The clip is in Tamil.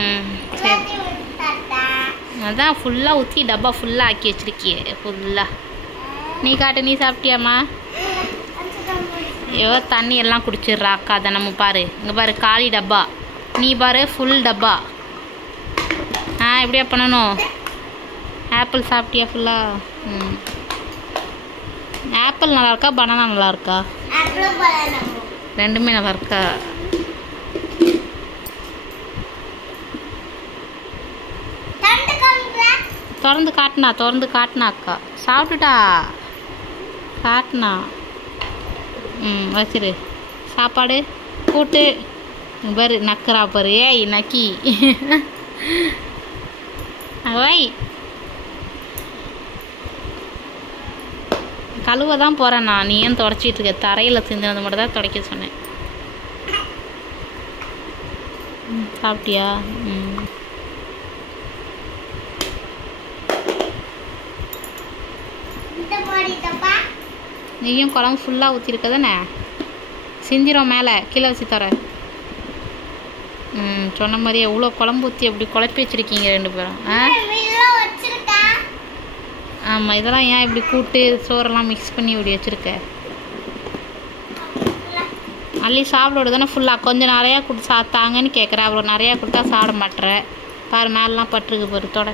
ம் சரி, அதான் ஃபுல்லாக ஊற்றி டப்பா ஃபுல்லாக ஆக்கி வச்சிருக்கியே ஃபுல்லாக. நீ காட்டு, நீ சாப்பிட்டியாம்மா? ஐயோ தண்ணி எல்லாம் குடிச்சிடுறா அக்கா தானே பாரு. இங்கே பாரு காலி டப்பா, நீ பாரு ஃபுல் டப்பா. இப்படியா பண்ணணும்? ஆப்பிள் சாப்பிட்டியா ஃபுல்லாக? ம், ஆப்பிள் நல்லா இருக்கா பனானா நல்லா இருக்கா? ரெண்டுமே நல்லா இருக்கா? திறந்து காட்டினா அக்கா சாப்பிட்டுட்டா காட்டினா. ம் வச்சிரு. சாப்பாடு கூட்டு பாரு நக்கிறா பாரு. ஏய் நக்கி வை. கழுவ தான் போகிறேன் நான், நீ ஏன் தொடச்சிட்டு இருக்க? தரையில் சிந்தினது மட்டும் தான் துடைக்க சொன்னேன். சாப்பிட்டியா? ம் நீயும் குழம்பு ஃபுல்லாக ஊற்றிருக்க தானே? சிந்திரும் மேலே, கீழே வச்சு தர. ம் சொன்ன மாதிரி எவ்வளோ குழம்பு ஊற்றி அப்படி குழப்பி வச்சுருக்கீங்க ரெண்டு பேரும். ஆமாம், இதெல்லாம் ஏன் இப்படி கூட்டு சோறெல்லாம் மிக்ஸ் பண்ணி இப்படி வச்சுருக்க? அள்ளி சாப்பிட தானே ஃபுல்லாக. கொஞ்சம் நிறையா கொடுத்து சாப்பிட்டாங்கன்னு கேட்குற, அவ்வளோ நிறையா கொடுத்தா சாப்பிட மாட்டேற. பாரு மேலெலாம் பட்டுருக்கு பாரு தொட.